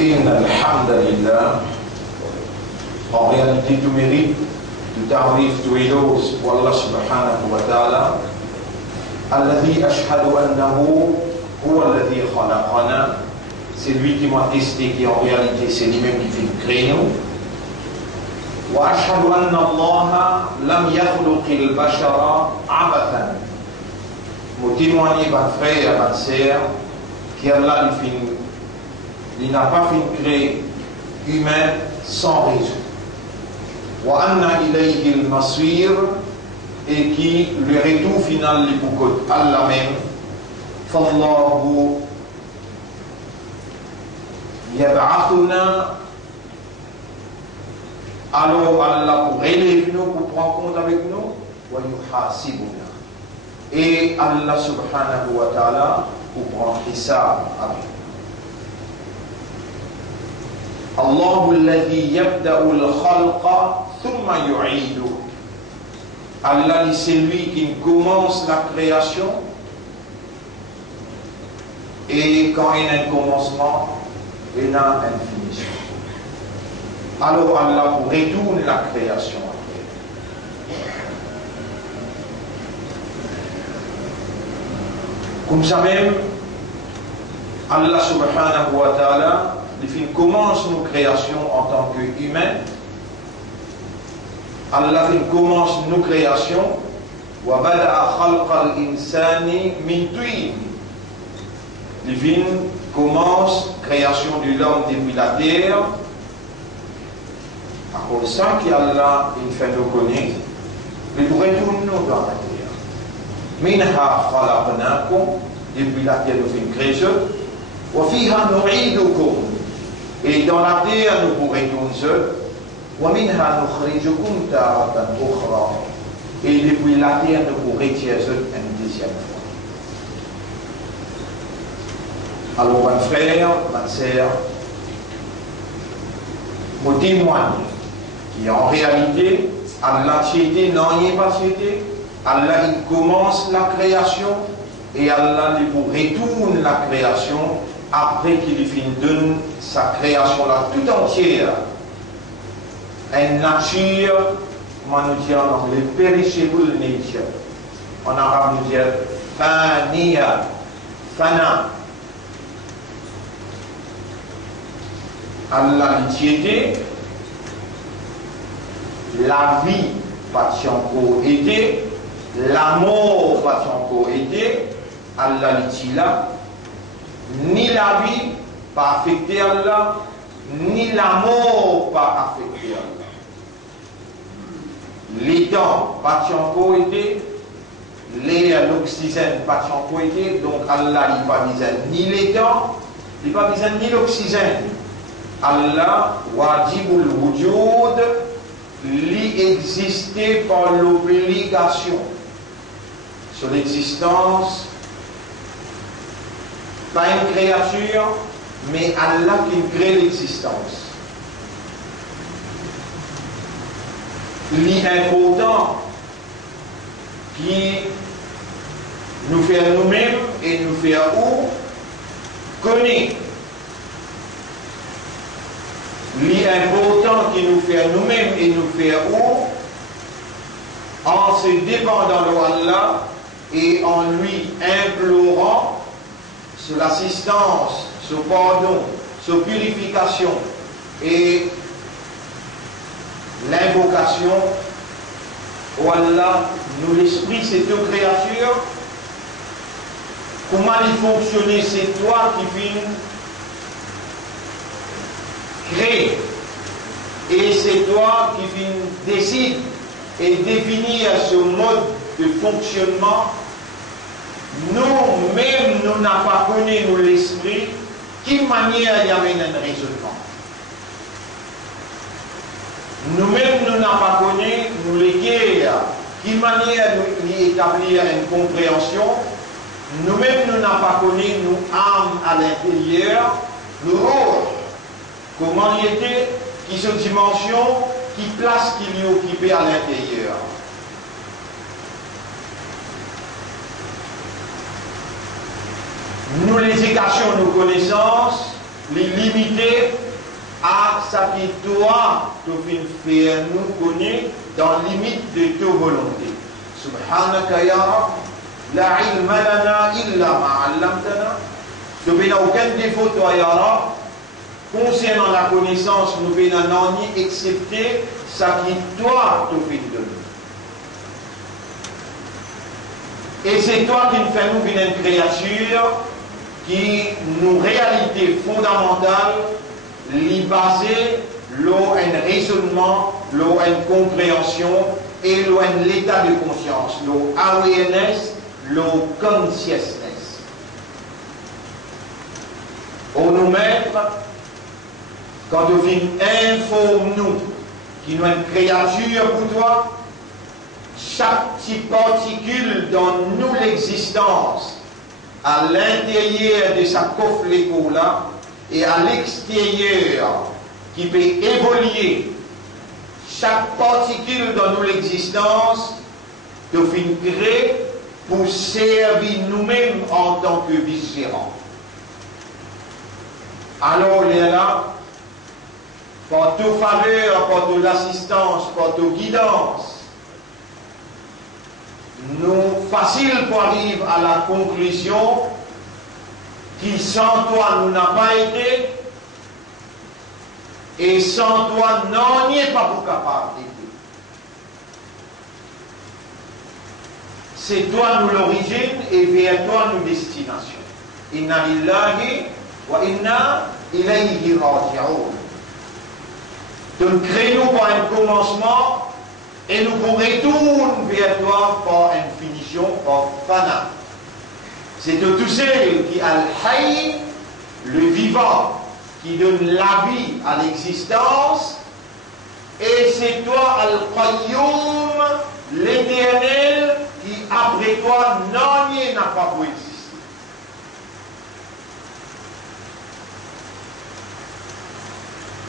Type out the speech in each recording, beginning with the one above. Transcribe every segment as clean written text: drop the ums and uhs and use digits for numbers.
إن الحمد لله, en réalité tout mérite, tout arrive, tout éloge pour Allah subhanahu wa ta'ala, الذي أشهد أنه هو الذي خلقنا, c'est lui qui m'a testé, qui en réalité c'est lui-même qui fait créer nous. وأشهد أن الله لم يخلق البشر عبثا, me témoigner, mon frère, ma sœur, qu'Allah il n'a pas fait créer humain sans raison. وأن إليه المصير, et qui le retour final les beaucoup Allah même. فالله يبعثنا, alors Allah pour élever nous, pour prendre compte avec nous, ويحاسبنا, et Allah subhanahu wa ta'ala pour prendre hisab avec nous. الله الذي يبدأ الخلق ثم يعيده, Allah c'est lui qui commence la création, et quand il y a un commencement, il y a une finition. Alors Allah retourne la création. Comme ça même, Allah subhanahu wa ta'ala, il commence nos créations en tant qu'humains. Allah commence nos créations. وَبَدَأَ خَلْقَ الْإِنسَانِ مِنْ طِينٍ, il commence la création de l'homme depuis la terre. À cause de ça qu'Allah fait nous connaître, il retourne nous dans la terre. مِنْهَا خَلَقْنَاكُمْ, depuis la terre nous fait créer. وَفِيهَا نُعِيدُكُمْ, et dans la terre nous pourrons retourner. وَمِنْهَا نُخْرِجُكُمْ تَارَةً أُخْرَى, et depuis la terre nous pourrons retirer une deuxième fois. Alors mon frère, ma sœur, me témoigne qu'en réalité, Allah non, il n'est pas cité. Allah il commence la création, et Allah il retourne la création après qu'il donne sa création là tout entière. Une nature, comment nous dire en anglais, perishable nature. En arabe nous dit faniya, fana. Allah l'utilité, la vie pas encore été, la mort pas encore été, Allah l'utilité, ni la vie pas affecté Allah, ni la mort pas affecté Allah. Les dents pas encore été, l'oxygène pas encore été, donc Allah il pas besoin ni les dents, il pas besoin ni l'oxygène. Allah wajibul wujud, li exister par l'obligation sur l'existence, pas une créature, mais Allah qui crée l'existence. L'important qui nous fait nous-mêmes et nous fait où connaître. L'important qui nous fait nous-mêmes et nous fait où en se dépendant de Allah et en lui implorant sur l'assistance, sur pardon, sur purification et l'invocation. Oh Allah, nous l'esprit, c'est deux créatures. Comment il fonctionne, c'est toi qui viens créer. Et c'est toi qui viens décider et définir ce mode de fonctionnement. Nous-mêmes, nous n'avons pas connu nous l'esprit, qui manière il y avait un raisonnement. Nous-mêmes, nous n'avons pas connu nous les guerres, qui manière nous établir une compréhension. Nous-mêmes, nous n'avons pas connu nous âmes à l'intérieur, nous rôles, comment il était, qui sont dimensions, qui place qu'il y occupé à l'intérieur. Nous les écations nos connaissances, les limiter à ce que toi, tu fais faire nous connaître dans la limite de ta volonté. Subhanaka ya Rab, la ilma lana illa ma 'allamtana. Nous n'avons aucun défaut, toi, ya Rab. Concernant la connaissance, nous n'avons ni excepté ce que toi, tu fais de nous. Et c'est toi qui nous fais nous une créature qui nous réalité fondamentale, li basée, l'eau un raisonnement, l'eau une compréhension et l'eau un l'état de conscience, l'eau awareness, l'eau consciousness. On nous mettre, quand on informe nous, qui nous une créature pour toi, chaque petite particule dans nous l'existence, à l'intérieur de sa coffre là et à l'extérieur, qui peut évoluer, chaque particule dans nous l'existence, de fin créer pour servir nous-mêmes en tant que vice-gérants. Alors, il est là, par toute faveur, par toute l'assistance, par toute guidance, nous facile pour arriver à la conclusion qui sans toi nous n'a pas été et sans toi non n'y est pas pour capable d'être. C'est toi nous l'origine et vers toi nous destination. Inna lillahi wa inna ilayhi raji'un. Donc crée-nous par un commencement et nous vous retourner vers toi par une finition, par fana. C'est tout celle qui a le hayy, le vivant, qui donne la vie à l'existence, et c'est toi, Al-Qayyum, l'éternel, qui après toi, non, il n'a pas pu exister.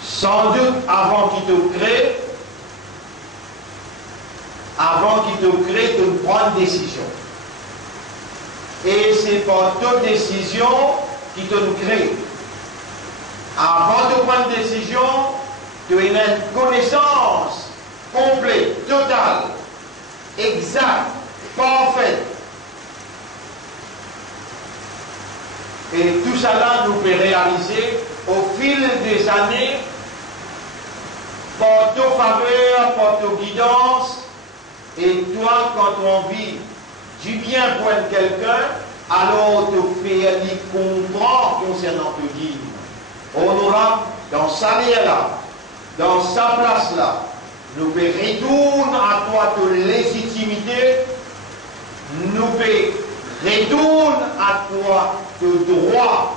Sans doute, avant qu'il te crée, tu prends une décision. Et c'est par toute décision qui te crée. Avant de prendre une décision, tu as une connaissance complète, totale, exacte, parfaite. Et tout cela nous peut réaliser au fil des années, par ta faveur, par ta guidance. Et toi, quand on vit du bien pour quelqu'un, alors te faire lui comprendre concernant te guide. On aura dans sa là, dans sa place là, nous pouvons retourner à toi de légitimité, nous pouvons retourner à toi de droit.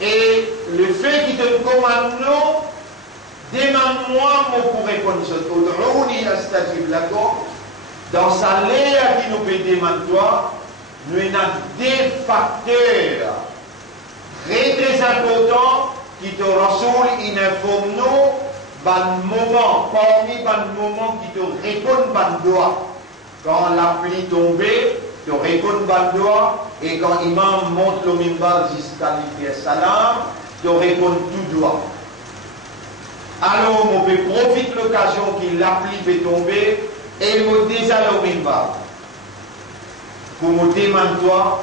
Et le fait qu'il te commande nous, demande-moi, moi pour répondre dans sa lettre qui nous peut demander toi, nous avons des facteurs très importants qui te rassurent, ils informent nous, ban moment, parmi ban moment qui te répondent ban doigt. Quand la pluie tombe, te répondent ban doigt, et quand l'imam monte le mimbar jusqu'à l'Ifir Salam, te répondent tout doigt. Alors, on peut profiter de l'occasion que la pluie peut tomber et me désaller au mimbar. Pour me demander toi,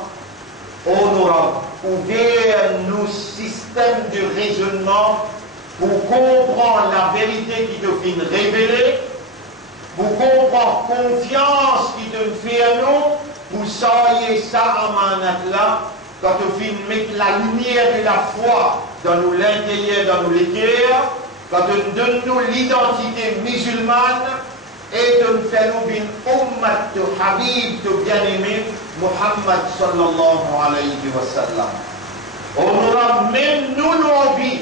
on aura ouvert nos systèmes de raisonnement pour comprendre la vérité qui te fait révéler, pour comprendre la confiance qui te fait à nous, pour savoir ça en manat là, quand tu finis mettre la lumière de la foi dans nous l'intérieur, dans nous l'équerre, quand tu donnes nous l'identité musulmane, et de faire nous une ummat de Habib, de bien-aimé, Muhammad sallallahu alayhi wa sallam. On aura même nous l'envie,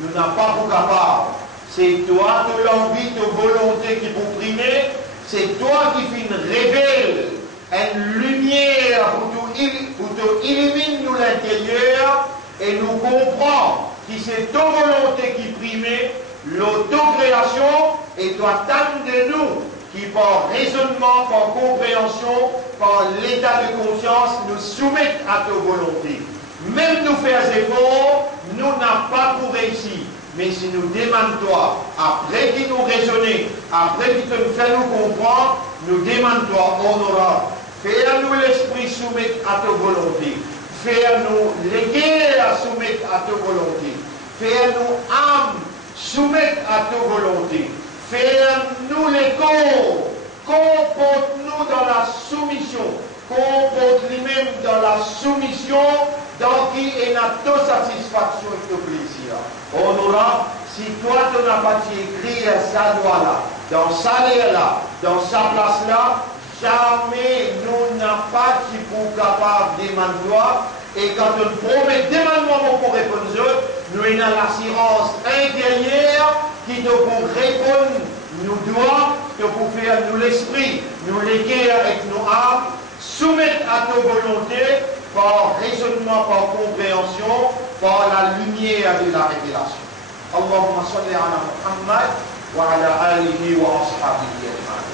nous n'avons pas pour capable. C'est toi de l'envie, de volonté qui vous primez, c'est toi qui fin révèle une lumière pour te illuminer nous l'intérieur et nous comprend que c'est ta volonté qui primait, l'autocréation et doit attendre de nous qui par raisonnement, par compréhension, par l'état de conscience nous soumettent à ta volonté. Même nous faire efforts, nous n'avons pas pour réussir. Mais si nous demandons toi, après qu'il nous raisonner, après qu'il te fait nous comprendre, nous demandons toi, honorable, fais-nous l'esprit soumettre à ta volonté. Fais-nous léguer à soumettre à ta volonté. Fais-nous âme soumettre à ta volonté. Fais-nous les corps. Comporte-nous dans la soumission. Comporte lui-même dans la soumission, dans qui est notre satisfaction et notre plaisir. Honorable, si toi tu n'as pas écrit sa loi là, dans sa loi là, dans sa place là, jamais nous n'avons pas qui pour capable de demander. Et quand on promet, demande-moi pour répondre, nous avons l'assurance intérieure qui te pour répondre, nous doit, te pour faire nous l'esprit, nous léguer avec nos âmes, soumettre à ta volonté par raisonnement, par compréhension, par la lumière de la révélation. Allahumma salli ala Muhammad wa ala alihi wa ashabihi ajma'in.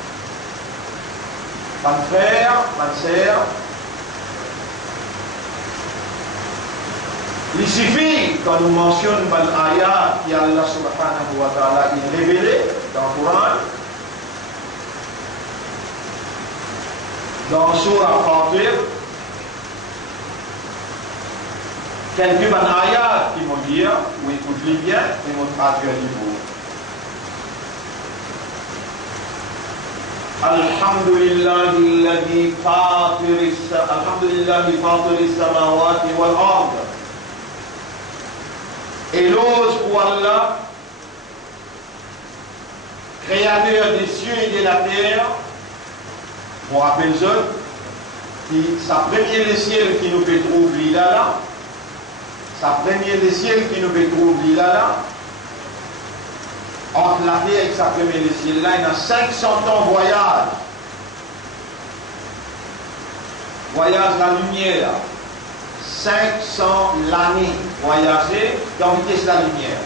Mon frère, ma sœur, il suffit, quand nous mentionnons l'ayat qui Allah subhanahu wa ta'ala est révélé dans le Coran, dans Surah Fatir, quelques ayats qui vont dire, ou écoutez bien, ils vont traduire le mot. Alhamdulillahi alladhi fatir as-samawati wal ard. Éloge pour Allah, créateur des cieux et de la terre. On rappelle qui sa première des ciels qui nous fait trouver là, sa première des ciels qui nous fait trouver là, entre la terre et sa première des ciels là, il y a 500 ans voyage. Voyage la lumière là. 500 l'année voyager dans la vitesse de la lumière.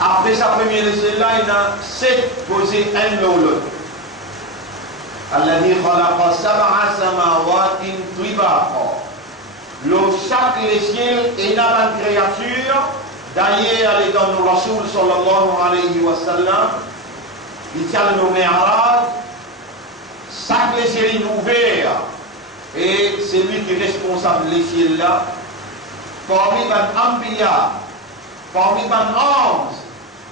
Après sa première des ciels là, il y a 7 posés un dans l'autre. الذي خلق سبع سماوات طباقا. Chaque les ciels est une créature. D'ailleurs, elle est dans le Rasoul sallallahu alayhi wa sallam. Il tient le Mi'raj. Chaque les ciels est ouvert. Et c'est lui qui est responsable des ciels là. Parmi les Ambiya, parmi les anges,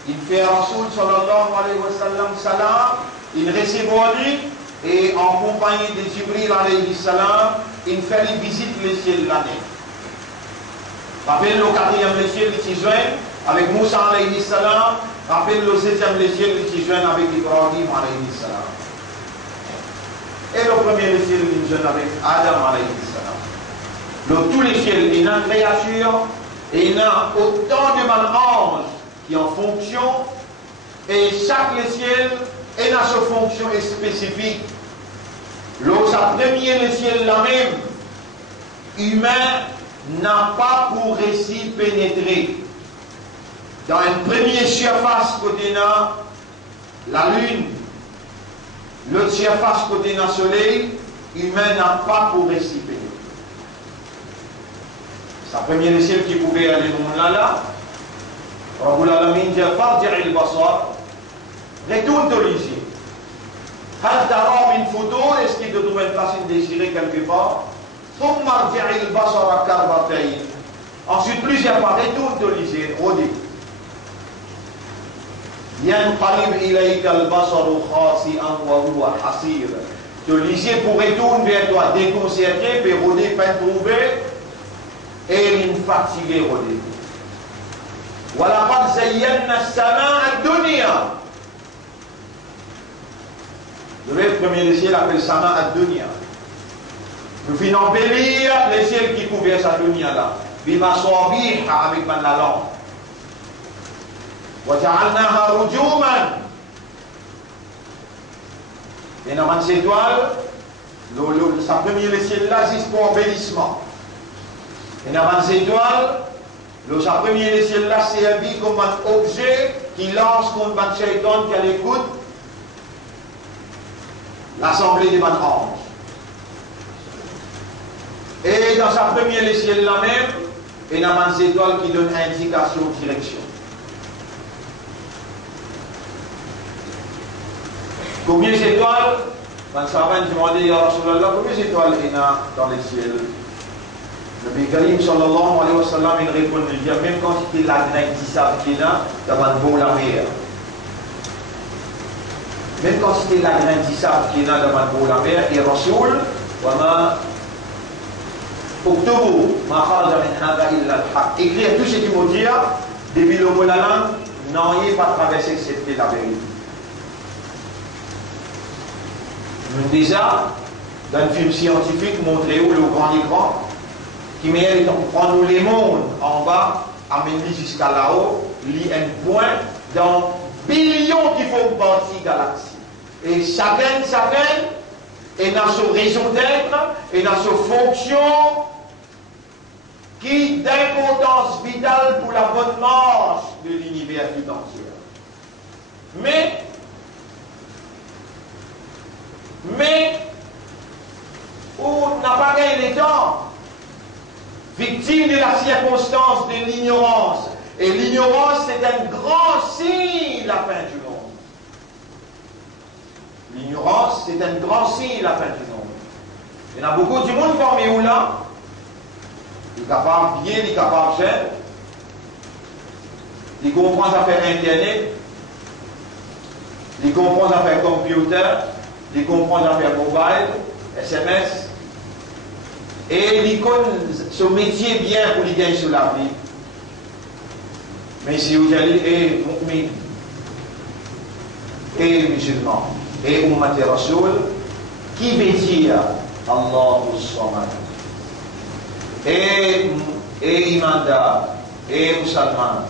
il fait Rasoul sallallahu alayhi wa sallam salam. Il recevoir lui. Et en compagnie de Jibril alayhi salam, il fait les visites les ciels l'année. Rappelle le 4e les ciels qui joignent avec Moussa alayhi salam. Rappelle le 7e les ciels qui joignent avec Ibrahim alayhi salam. Et le premier les ciels qui joignent avec Adam alayhi salam. Tous les ciels, il y a une créature et il y a autant de anges qui en fonction. Et chaque les ciels et dans sa fonction spécifique. Sa première le ciel la même, humain n'a pas pour récit pénétrer. Dans une première surface côté la lune, l'autre surface côté le soleil, humain n'a pas pour récit pénétrer. Sa première le ciel qui pouvait aller dans là, Rabbul Alamin dit farji' al-basar. Retourne te lycée. Hal tara min futur, est-ce qu'il te trouve une facile désirée quelque part? Thumma rji'i al-basara karratayn. Ensuite, plusieurs fois, retourne te lycée, redis. Yanqalib ilayka al-basaru khasi'an wa huwa hasir. Te lycée pour retourner vers toi, déconcerté, puis redis, pas trouver, et une fatiguée redis. Walaqad zayyana as-samaa'a ad-dunya. Le premier des ciels appelle Sama ad-Dunya. Nous finissons embellir les ciels qui couvrent sa dunya là. Bima sabiha avec la lampe. Wa ja'alnaha rujuman. Et dans ces étoiles, sa première les ciels là, c'est pour embellissement. Et dans ces étoiles, sa première les ciels là, c'est habillé comme un objet qui lance contre un shaitan qui a l'écoute. L'assemblée des anges. Et dans sa première les ciels là même, et il y a des étoiles qui donnent indication, direction. Combien d'étoiles? Quand ça va demander à Rasulallah, combien d'étoiles il y a dans les ciels? Le Karim sallallahu alayhi wa sallam, il répond, il dit, même quand il y a la graine qui savent qu'il y a, il y a un beau la mer. Même quand il y a la graine qui savent qu'il y a, il y a un beau la mer, et Rasul, وما اكتبوا ما خرج من هذا الا الحق. Écrire tout ce qui veut dire depuis le mot de la langue, n'ayez pas traversé excepté la vérité. Nous déjà dans un film scientifique montré où le grand écran qui mérite de prendre les mondes en bas, amener jusqu'à là-haut, lit un point dans billions qui font partie de la galaxie. Et chacun et dans sa raison d'être, et dans sa fonction, qui d'importance vitale pour la bonne marche de l'univers tout entier. Mais, on n'a pas gagné le temps, victime de la circonstance de l'ignorance. Et l'ignorance, c'est un grand signe de la fin du monde. L'ignorance, c'est un grand signe de la fin du monde. Il y en a beaucoup du monde formé où là, il est capable bien, il est capable de faire, il comprend à faire Internet, il comprend à faire computer, il comprend à faire mobile, SMS, et il connaît ce métier bien pour lui gagner sur la vie. Mais si vous allez, et mu'min, et musulman, et Ummat Rasoul, qui veut dire Allahu Samad, et Imanda, et Musulman,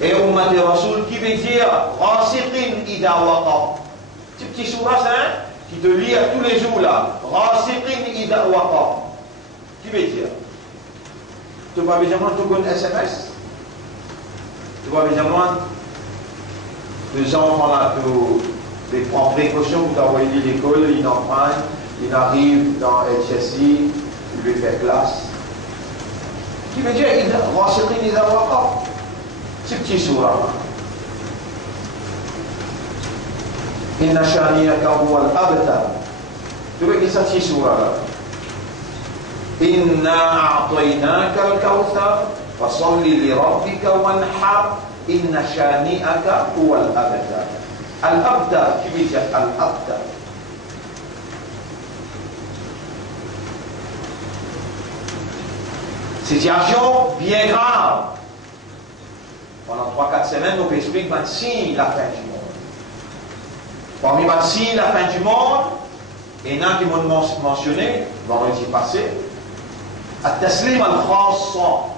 et Ummat Rasoul, qui veut dire Rasiqin Ida Waqa. Ce petit surah, qui te lit tous les jours là, Rasiqin Ida Waqa. Qui veut dire? Tu vas besoin de SMS? Tu vois, évidemment, les enfants là, ils prennent précaution pour t'envoyer à l'école, ils empruntent, ils arrivent dans HSI, ils veulent faire classe. Qui veut dire, ils ne voient pas. C'est petit surah. Inna shani'aka huwa al-abtar. Tu vois que c'est petit surah là. Inna a'tainaka al-kawthar. فصل لربك وانحر إن شانئك هو الأبتر. الأبتر كيف يجي الأبتر؟ Situation bien grave. Pendant 3-4 semaines, nous expliquons si la fin du monde. Parmi si la fin du monde, il y en a qui m'ont mentionné, vendredi passé, at-taslim al-khassa.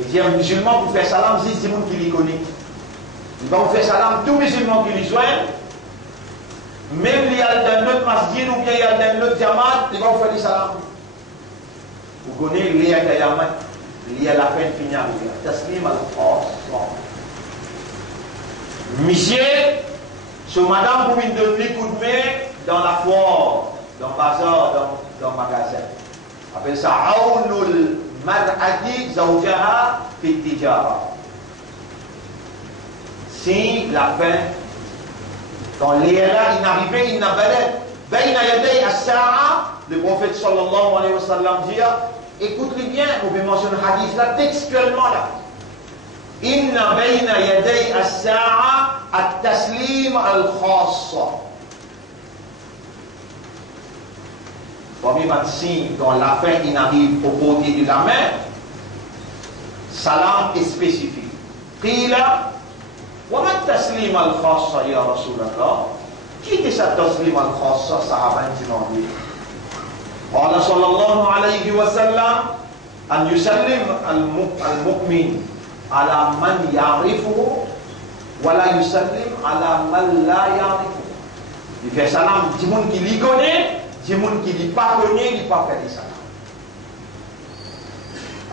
Il dit un musulman pour faire salam, c'est le monde qui les connaît. Il va vous faire salam, tous les musulmans qui les joignent, même les al-dan masjid ou bien les al-dan jamaat, il va vous faire des salam. Vous connaissez les al-qayamat, les à la peine finale, taslim al-khassa. Monsieur, ce madame, vous me donnez coup de main dans la foire, dans le bazar, dans le magasin. On appelle ça aounul mar'ati zawjaha fi tijara. Si la fin, quand l'ira inarrivée, il n'a pas bayna yaday as-sa'a, le prophète sallallahu alayhi wa sallam dit, écoute-le bien, on peut mentionner le hadith là, textuellement là. Inna bayna yaday as-sa'a at-taslim al-khassa. Parmi les signes quand la fin il arrive au côté de la main, salam est spécifique. Qila, wa ma taslim al-khassa ya Rasulallah? Qui était ce taslim al-khassa? Sahaba demandé. Qala sallallahu alayhi wa sallam, an yusallim al-mu'min ala man ya'rifuhu, wa la yusallim ala man la ya'rifuhu. Il fait salam du monde qui l'y connaît, du monde qui ne pas connaît, il ne pas faire ça.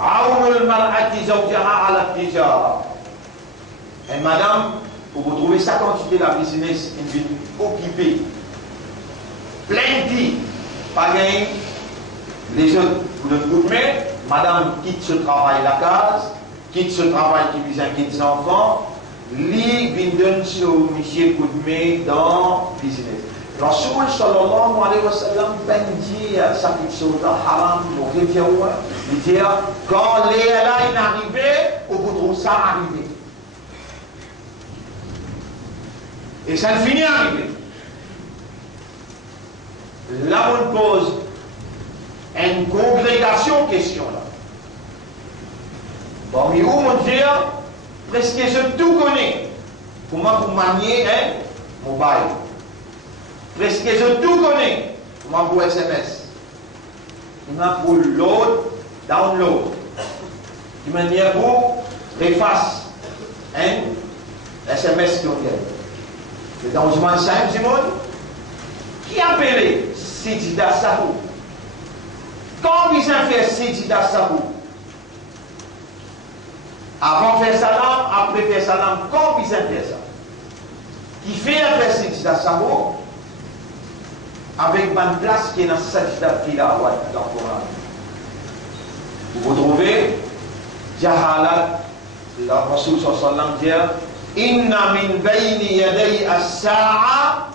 Aounul mar'ati zawjaha ala tijara. Et madame, pour vous trouver sa quantité de la business, une vie occupée, plein de vie, pas gagner, les autres, vous le coup de main, madame quitte ce travail la case, quitte ce travail qui vise à quitter ses enfants, lui vient sur monsieur coup de main dans le business. Rasoul sallallahu alayhi wa sallam ben dit ça qui sont haram, il dit quand Léa est arrivée, au bout de ça arrivé. Et ça finit arrivé. Là on pose une congrégation question là. Bon, mais où on dit presque je tout connais. Comment vous maniez un mobile. Presque je tout connais. Comment vous SMS. Il m'a pour load, download. Il m'a dit pour efface un SMS qui ont fait. C'est dans le simple, Simone. Qui a appelé Sidi Dassabou? Quand ils ont fait Sidi Dassabou? Avant faire salam, après faire salam, quand ils ont fait ça? Qui fait un faire Sidi Dassabou? Avec une place qui est dans cette date-là, dans le Coran. Vous trouvez Jahalat, le Rasul sallallahu alayhi wa sallam dit Inna min bayni yaday as-sa'a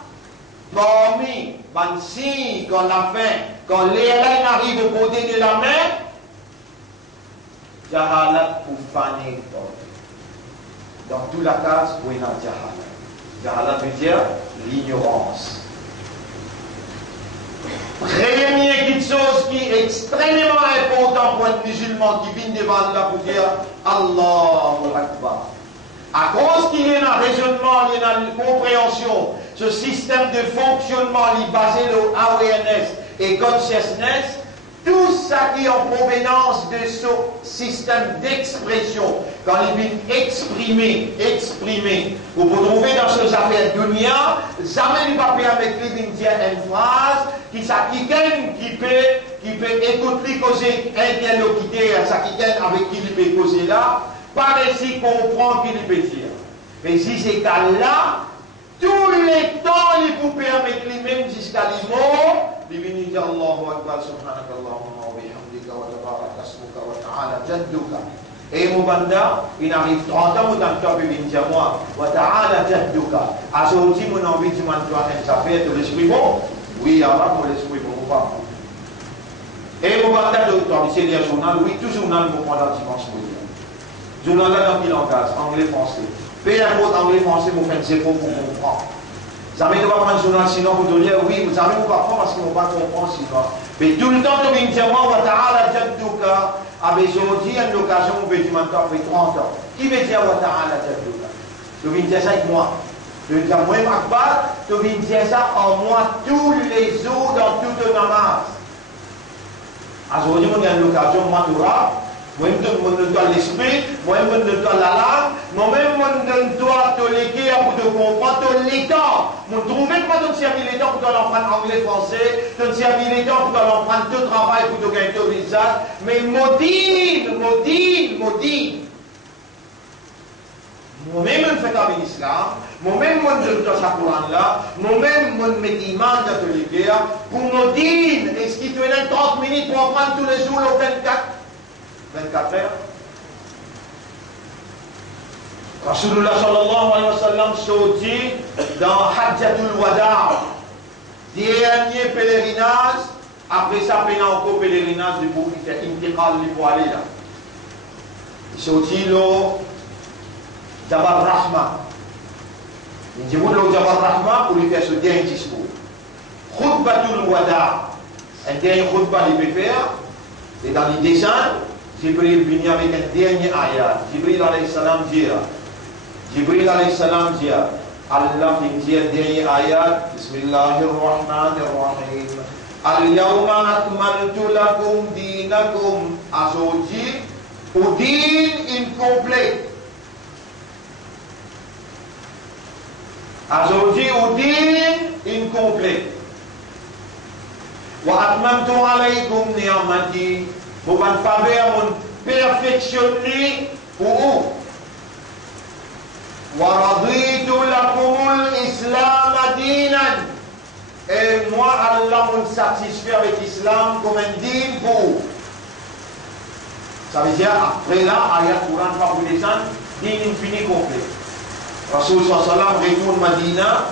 parmi ban signe quand la fin, quand l'élan arrive au côté de la main, Jahalat pour faner. Dans toute la case, vous avez Jahalat. Jahalat veut dire l'ignorance. Première quelque chose qui est extrêmement important pour un musulman qui vient devant Allah pour dire Allahu Akbar. À cause qu'il y a un raisonnement, il y a une compréhension, ce système de fonctionnement il est basé sur awareness et consciousness, tout ça qui est en provenance de ce système d'expression, quand il vient exprimer, vous pouvez trouver dans ce affaire dunya, jamais il va pas avec lui dire une phrase qui peut écouter, causer, interlocuteur, ça qui avec qui il peut causer là, par ici comprendre qu'il peut dire. Mais si c'est qu'à là, tous les temps, il vous permet lui-même jusqu'à l'immo, il vient dire Allahu Akbar, subhanakallahumma wa bihamdika wa tabarak asmuka wa ta'ala jadduka. Et mon banda, il arrive 30 ans, mon temps, il vient dire moi, wa ta'ala jadduka. À ce moment, mon envie de m'entendre, ça fait de l'esprit bon. Oui, Allah, pour l'esprit bon, pas. Et mon banda, c'est le journal, oui, tout journal, vous prendre la dimension. Journal là dans quel langage? Anglais, français. Peu importe anglais, français, vous faites zéro pour comprendre. Vous savez, vous ne pouvez pas prendre un journal sinon vous devez dire oui, vous savez, vous ne pouvez pas prendre parce que vous ne pouvez pas comprendre sinon. Mais tout le temps, vous venez dire moi, wa ta'ala jadduka, avec aujourd'hui, une occasion, vous venez dire maintenant, après 30 ans. Qui veut dire wa ta'ala jadduka? Vous venez dire ça avec moi. Vous venez dire moi, Akbar, vous venez dire ça en moi tous les jours dans toute namaz. Aujourd'hui, on a une occasion, moi, moi-même, je dois l'esprit, moi-même, je dois la langue, moi-même, je dois te léguer pour te comprendre, les temps. Je ne trouve pas de servir les temps pour l'apprendre anglais, français, de servir les temps pour l'apprendre de travail, pour te gagner ton visage, mais maudine. Moi-même, je fais un l'islam, moi-même, je dois sa Coran là, moi-même, je me demande de te léguer, pour maudine, est-ce qu'il te donne 30 minutes pour apprendre tous les jours le 24 heures. Rasulullah sallallahu alayhi wa sallam sorti dans Hajjatul Wada, dernier pèlerinage, après ça, il y a encore pèlerinage pour faire intégrale pour aller là. Il sorti le Jabal Rahma. Il dit le Jabal Rahma pour lui faire ce dernier discours. Khutbatul Wada, un dernier khutbah il peut faire, et dans les dessins, Jibril vient avec un dernier ayat. Jibril alayhi salam dit Allah dit un dernier ayat. Bismillahirrahmanirrahim. Al-yawma akmaltu lakum dinakum. Aujourd'hui, au din incomplet. Aujourd'hui, au din incomplet. Wa atmamtu alaykum ni'amati. Pour une faveur, mon perfectionner pour vous. Wa raditu lakumul islam dinan. Et moi, Allah me satisfait avec l'islam comme un din pour vous. Ça veut dire, après là, ayat Quran va vous descendre, d'une infinie complet. Rasul sallam retourne Madina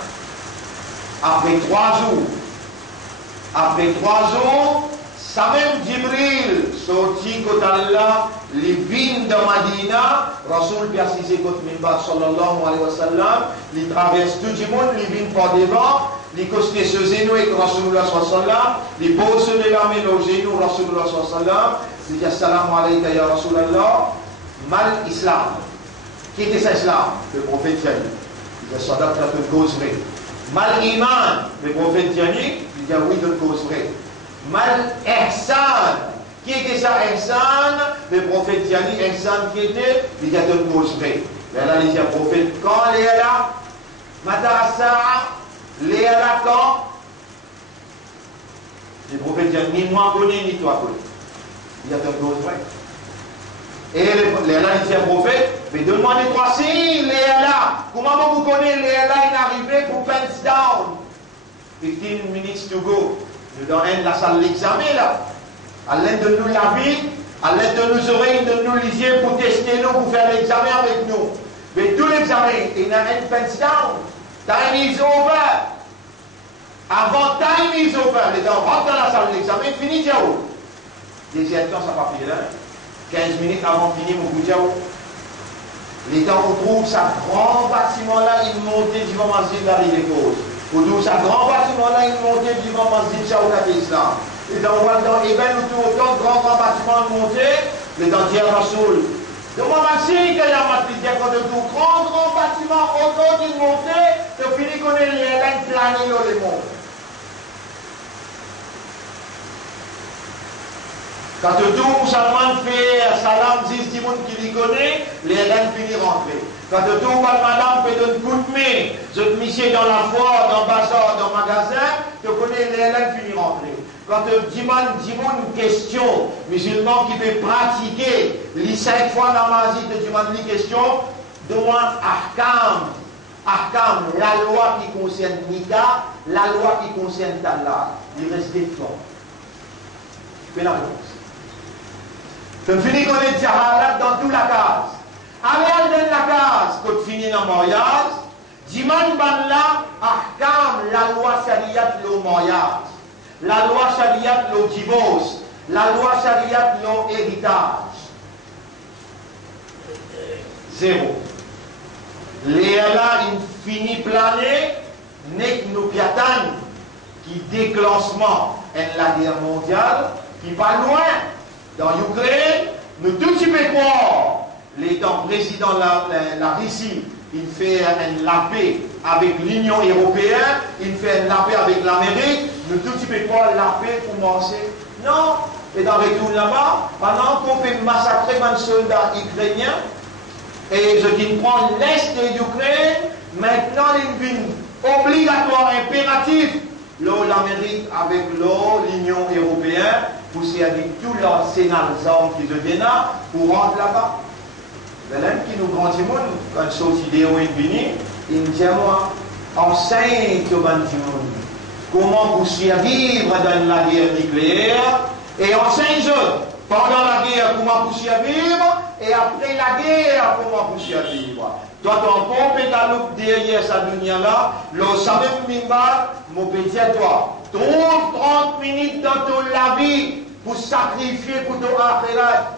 après 3 jours. Après 3 jours, ça même Jibril sorti côté Allah, les vignes de Madina, Rasul persisé côté Minbar sallallahu alayhi wa sallam, il traverse tout le monde, les vignes par devant, les costés se genou avec Rasulullah sallallahu alayhi wa sallam, les pose de la main au genou Rasulullah sallallahu alayhi wa sallam, il dit assalamu alayka ya Rasulallah, mal islam. Qui était ça islam? Le prophète Tiani. Il dit sadat la de cause vraie. Mal iman, le prophète Tiani, il dit oui de cause vraie. Mal ihsan. Qui était ça ihsan? Le prophète Tiani, ihsan qui était, il dit de cause vraie. Et là, il dit au prophète, quand il est là, Mata Sa'a, il est là quand? Le prophète Tiani, ni moi connais, ni toi connais. Il y a de cause vraie. Et là, il dit au prophète, mais demandez 3 signes, il est là. Comment vous connaissez, il est là, il est arrivé pour pens down. 15 minutes to go. Nous donnons la salle d'examen là. À l'aide de nous la vie, à l'aide de nos oreilles, de nos lisiers pour tester nous, pour faire l'examen avec nous. Mais tout l'examen, il y a un pens down. Time is over. Avant time is over. Les gens rentrent dans la salle d'examen, fini, ciao. Deuxième temps, ça va finir là. 15 minutes avant de finir, mon coup de ciao. Les temps, on trouve ce grand bâtiment là, il montait du Masjid la Rive Cause. On trouve ce grand bâtiment là, il montait du Masjid Shaoukat Islam. Les temps, on voit dans Eben, on trouve autant de grands bâtiments montés. Les temps, dit à Rasoul, demande ainsi qu'il y a un matériel quand de tout grand bâtiment autant d'une montée, de finir qu'on est les lignes planées dans les monts. Quand tout Salman fait salam, dit du monde qui les connaît, les élèves finissent rentrer. Quand tout madame fait un coup de main, je monsieur dans la foire, dans le bazar, dans le magasin, tu connais les élèves finissent rentrer. Quand tu demandes une question, musulman qui peut pratiquer les 5 fois dans ma vie, tu demandes une question, demande ahkam. Ahkam, la loi qui concerne Nika, la loi qui concerne Tallah. Il reste des fois. Tu fais la réponse. Tu finis qu'on est jahalat dans toute la case. Allez dans la case, quand tu finis dans le mariage, diman ban la ahkam, la loi shariat le mariage, la loi shariat le divorce, la loi shariat le héritage. 0. Les là, il finit plané, n'est que nous piatan qui déclenchement de la guerre mondiale, qui pas loin. Dans l'Ukraine, nous tout petit peu croire, l'étant président de la Russie, il fait la paix avec l'Union européenne, il fait la paix avec l'Amérique, nous tout petit peu croire la paix commence. Non, et dans le retour là-bas, pendant qu'on fait massacrer un soldat ukrainien, et je dis prendre l'Est de l'Ukraine, maintenant il est obligatoire, impératif, l'Amérique avec l'Union européenne, pour servir tous leurs sénats hommes qui viennent là, pour rentrer là-bas. L'un qui nous grandit, quand cette idée est venue, il me dit à moi, enseigne au monde, comment vous survivre dans la guerre nucléaire, et enseigne pendant la guerre comment vous survivre, et après la guerre comment vous survivre. Toi, ton pompe est à l'autre derrière sa dunia là, le savait mimba, mon petit à toi. Trouve 30 minutes dans ton vie pour sacrifier pour ton akhirat.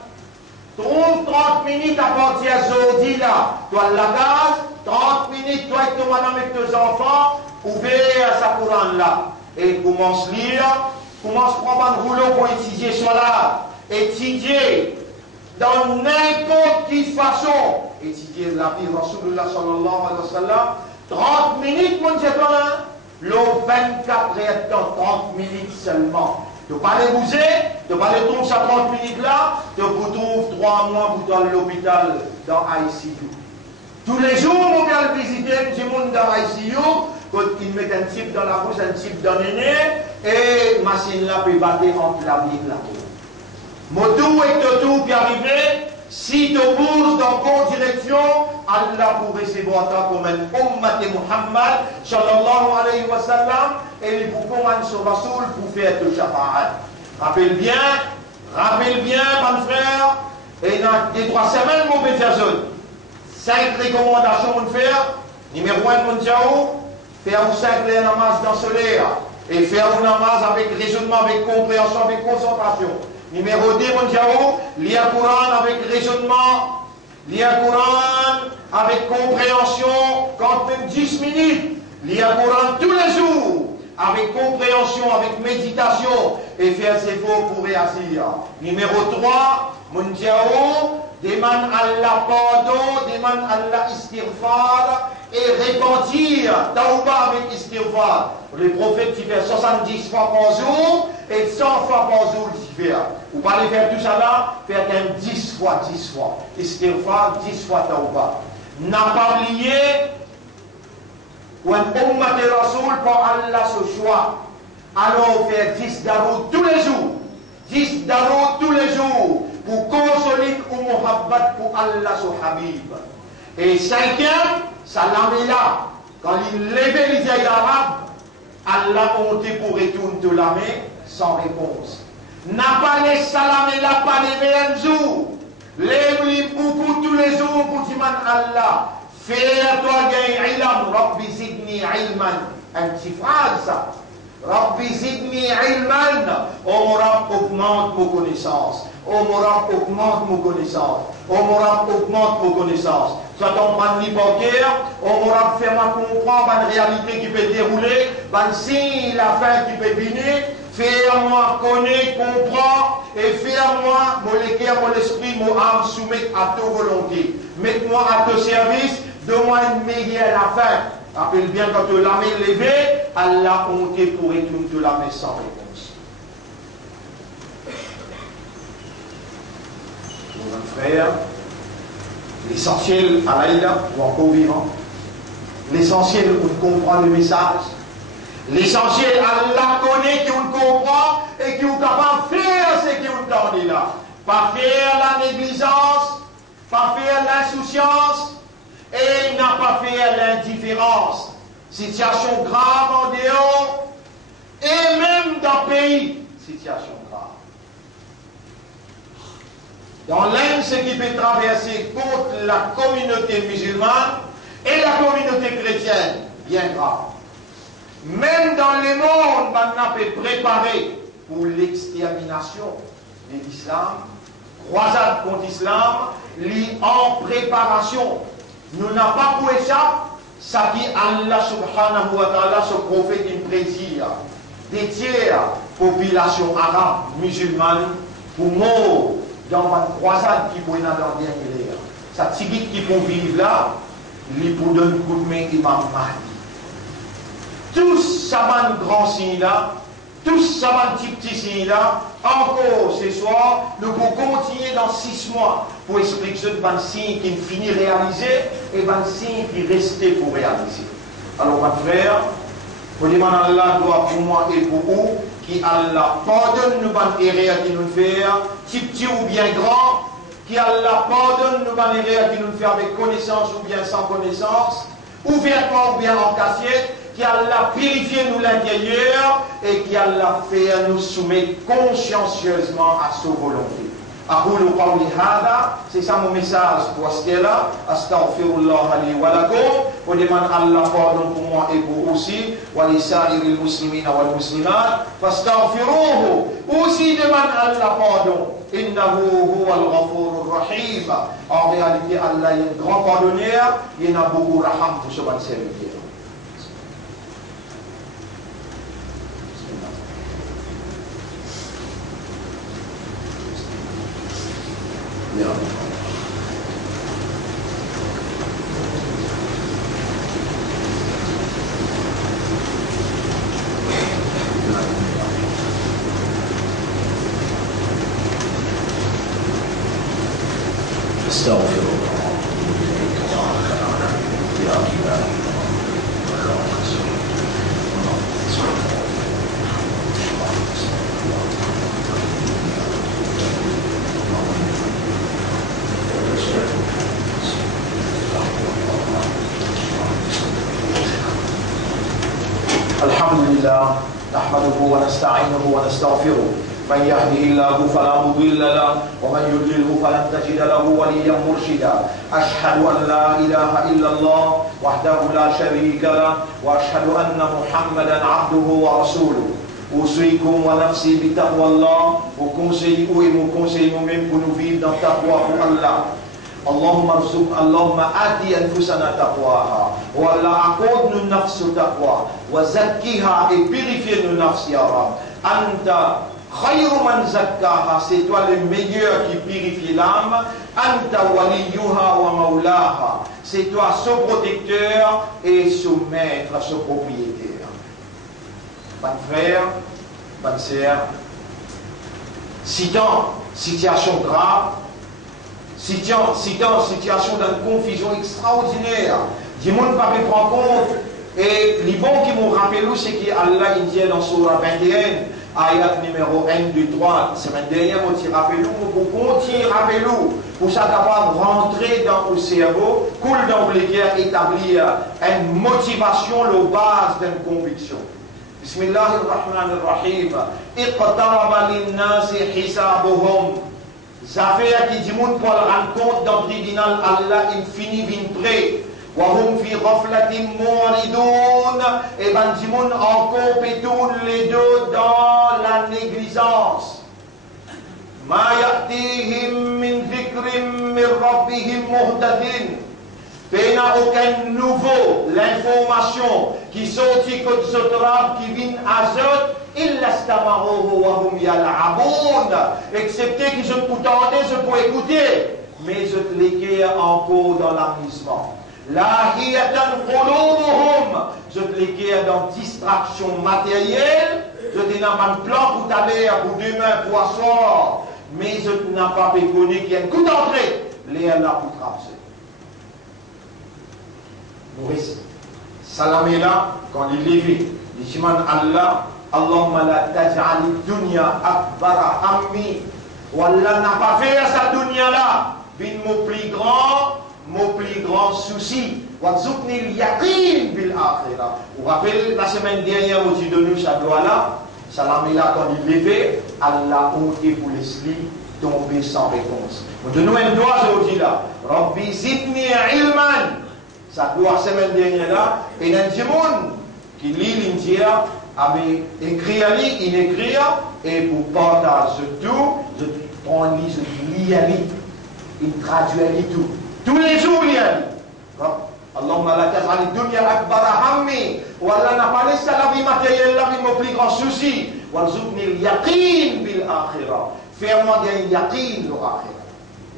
Trouve 30 minutes à partir d'aujourd'hui là. Toi, la gaz, 30 minutes, toi et ton madame et tes enfants, ouvrir sa Coran là. Et commence à lire, commence à prendre un rouleau pour étudier cela. Étudier dans n'importe quelle façon. Étudier la vie de Rasulullah sallallahu alayhi wa sallam. 30 minutes, mon Dieu, le 24 heures dans 30 minutes seulement. Tu ne pas les bouger, tu ne pas les trouver à 30 minutes là, tu vous trouves 3 mois pour dans l'hôpital dans ICU. Tous les jours, on vient visiter du monde dans ICU, quand ils mettent un type dans la bouche, un type dans le nez, et la machine là peut battre entre la vie et la peau. Moto et tout qui arrive, si tu bouges dans la bonne direction, Allah pour recevoir toi comme un ummat de Muhammad, sallallahu alayhi wa sallam, et il vous commande sur Rasoul pour faire le shafa'at. Rappelle bien, mon frère, Et dans les 3 semaines, mon pétiason, 5 recommandations pour faire. Numéro 1, mon diao, faire ou 5 namaz dans ce soleil. Et faire un namaz avec raisonnement, avec compréhension, avec concentration. Numéro 2, mon diao, lire le Coran avec raisonnement, lire le Coran avec compréhension, quand même 10 minutes. Lire le Coran tous les jours, avec compréhension, avec méditation, et faire ses efforts pour réagir. Numéro 3, mon diao, demande Allah pardon, demande Allah istighfar, et repentir, taouba avec istighfar. Le prophète qui fait 70 fois par jour, et 100 fois par jour il fait. Vous parlez faire tout ça là, faire quand même 10 fois. Istighfar, 10 fois taouba. N'a pas oublié, ou un ummat de Rasoul par Allah ce choix. Alors faire 10 darou tous les jours. 10 darou tous les jours. Pour consoler ou muhabbat pour Allah son Habib. Et 5e, salam est là. Quand il levait les yeux arabes, Allah montait pour retourner de la main sans réponse. N'a pas les salam est là, pas les mêmes jours. Lève-les beaucoup tous les jours pour dire Allah. Fais-toi gagner ilm, Rabbi zidni ilman. Un petit phrase ça. Rabbi zidni ilman. Oh mon Rabb, augmente nos connaissances. Oh mon Rabb, augmente nos connaissances. Oh mon Rabb, augmente nos connaissances. Soit on prend ni bancaire, oh mon Rabb, fais-moi comprendre une réalité qui peut dérouler, un signe, la fin qui peut venir. Fais-moi connaître, comprendre, et fais-moi, mon cœur, mon esprit, mon âme soumettre à ta volonté. Mets-moi à ton service, donne-moi une meilleure la fin. Rappelle bien quand tu l'as main levée, Allah compté pour retourner de la main sans réponse. Mon frère, l'essentiel à l'aïda, ou encore vivant, l'essentiel pour comprendre le message, l'essentiel Allah connaît qui on comprend et qui est capable de faire ce qui on tendait là. Pas faire la négligence, pas faire l'insouciance, et n'a pas fait l'indifférence. Situation grave en dehors, et même dans le pays, situation grave. Dans l'Inde, ce qui peut traverser contre la communauté musulmane et la communauté chrétienne, bien grave. Même dans le monde, on peut préparer pour l'extermination de l'islam, croisade contre l'islam, en préparation. Nous n'avons pas pour échapper, ça qui Allah subhanahu wa ta'ala, ce prophète, il prédit des tiers population arabe, musulmane, pour mourir dans une croisade qui peut être dans le dernier l'air. Ça tigit qui peut vivre là, il peut donner un coup de main Imam Mahdi. Tous ça grand signe là, tous ça petit signe là, encore ce soir, nous pouvons continuer dans 6 mois pour expliquer ce signe qui finit réalisé et un signe qui restait pour réaliser. Alors, mon frère, pour demander à Allah doit pour moi et pour vous, qui Allah pardonne nous les erreurs qui nous fait, petit ou bien grand, qui Allah pardonne nous les erreurs qui nous fait avec connaissance ou bien sans connaissance, ouvertement ou bien en cassette, qui Allah purifie nous l'intérieur et qui Allah fait nous soumettre consciencieusement à sa volonté. أقول قولي هذا c'est ça mon message pour ce là astaghfirullah li wa lakum pour demander Allah pardon pour moi et pour vous aussi wa li sa'iril muslimina wal muslimat fastaghfiruhu aussi demande Allah pardon innahu huwal ghafurur rahim. En réalité Allah est un grand pardonneur, il y en a beaucoup raham pour ce bon serviteur. نحمده ونستعينه ونستغفره من يهده الله فلا مضل له ومن يضلله فلن تجد له وليا مرشدا أشهد أن لا إله إلا الله وحده لا شريك له وأشهد أن محمدا عبده ورسوله أوصيكم ونفسي بتقوى الله وكونسيي moi-même pour nous vivre dans taqwa pour Allah. اللهم آتي أنفسنا تقواها والله accorde-nous نفس تقوى وزكيها et purifie nos nafs ya Rab. أنت خير من زكاها, c'est toi le meilleur qui purifie l'âme. أنت وليها ومولاها, c'est toi son protecteur et son maître, son propriétaire. Bonne frère, bonne sœur, si dans situation grave, si dans situation d'une confusion extraordinaire, du monde pas prendre compte, et les bons qui m'ont rappelé, c'est qu'Allah il dit dans Surah 21, ayat numéro 1, 2, 3, semaine dernière, on tire rappelé, pour continuer rappelé, pour ça capable de rentrer dans le cerveau, coule dans les guerres, établir une motivation, la base d'une conviction. Bismillahirrahmanirrahim. Iqtaraba linnasi hisabuhum. Zafir qui dit moun pour le rendre compte dans le tribunal, Allah il finit bien près. Wahum fi ghaflatin mu'ridun. Et ben dit moun encore pétoun les deux dans la négligence. Ma ya'tihim min dhikrim min rabbihim muhdathin. Il n'y a aucun nouveau, l'information qui sortit comme Zotrab, qui vient à Zot, il laisse tamarohu wa hum yal'aboun, excepté que je peux tenter, je peux écouter, mais je te l'équerre encore dans l'amusement. La hiyatan qulubuhum, je te l'équerre dans distraction matérielle, je te n'ai pas de plan pour t'aller, pour demain, pour asseoir, mais je n'ai pas connu qu'il y a un coup d'entrée, les Allah pour traverser. Maurice, salamé là, quand il est levé, il dit Allah, Allahumma la taj'ali dunya akbara hammi. Wallah n'a pas fait à sa dunya là, mon plus grand souci. Warzuqni al-yaqin bil akhirah. Vous rappelez la semaine dernière où tu donnes sa doigt là, salamé là, quand il est levé, Allah ôté pour les tomber sans réponse. Vous donnez un doigt aujourd'hui là, Rabbi zidni ilman. Ça doit semaine dernière là, et il y a des gens qui lisent l'India, avec écrit, il écrit, et pour partager tout, je prends je lis, il traduit tout. Tous les jours, il y a Allahumma la taj'al dunya akbara hammi, wa Allah n'a pas laissé la vie matérielle, la vie mon plus grand souci, warzuqni al-yaqin bil akhirah. Fais-moi des yaqin au akhirah.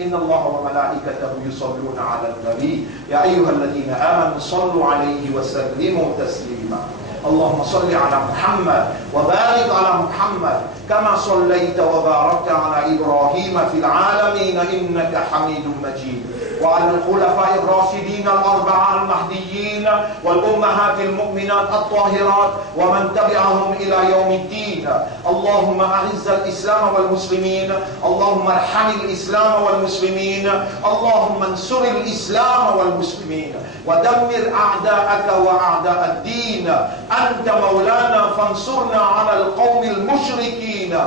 إن الله وملائكته يصلون على النبي يا أيها الذين آمنوا صلوا عليه وسلموا تسليما اللهم صل على محمد وبارك على محمد كما صليت وباركت على إبراهيم في العالمين إنك حميد مجيد وعلى الخلفاء الراشدين الأربعة المهديين والأمهات المؤمنات الطاهرات ومن تبعهم إلى يوم الدين اللهم أعز الإسلام والمسلمين اللهم ارحم الإسلام والمسلمين اللهم انصر الإسلام والمسلمين ودمر أعداءك وأعداء الدين أنت مولانا فانصرنا على القوم المشركين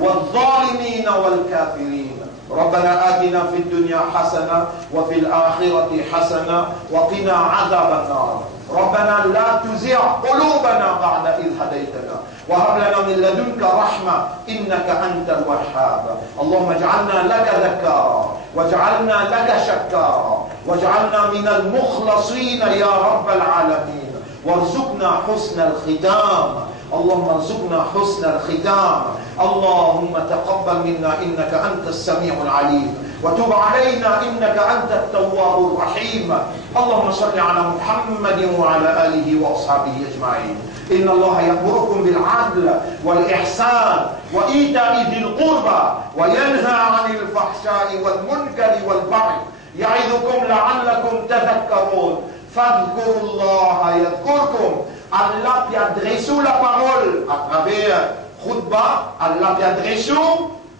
والظالمين والكافرين ربنا آتنا في الدنيا حسنة وفي الآخرة حسنة وقنا عذاب النار ربنا لا تزغ قلوبنا بعد إذ هديتنا وهب لنا من لدنك رحمة إنك أنت الوهاب اللهم اجعلنا لك ذكارا واجعلنا لك شكارا واجعلنا من المخلصين يا رب العالمين وارزقنا حسن الختام اللهم ارزقنا حسن الختام اللهم تقبل منا إنك أنت السميع العليم وتب علينا إنك أنت التواب الرحيم اللهم صل على محمد وعلى آله وأصحابه أجمعين إن الله يأمركم بالعدل والإحسان وإيتاء ذي القربى وينهى عن الفحشاء والمنكر والبغي يعظكم لعلكم تذكرون فاذكروا الله يذكركم Allah qui adresse la parole à travers khutbah, Allah qui adresse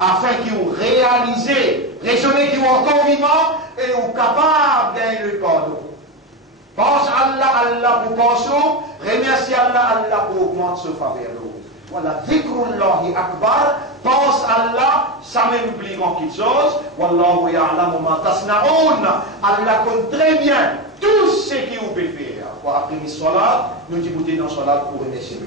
afin que vous réalisez, raisonnez que vous encore vivant et vous capable de gagner le cadeau. Pense Allah, Allah pour penser, remercie Allah, Allah pour augmenter ce faveur. Voilà, dhikrullahi akbar, pense à Allah, ça même plus grand quelque chose. Wallahu ya'lamu ma tasna'un. Allah connaît très bien tout ce que vous pouvez faire. Pour après salat, nous disons dans salat pour remercier le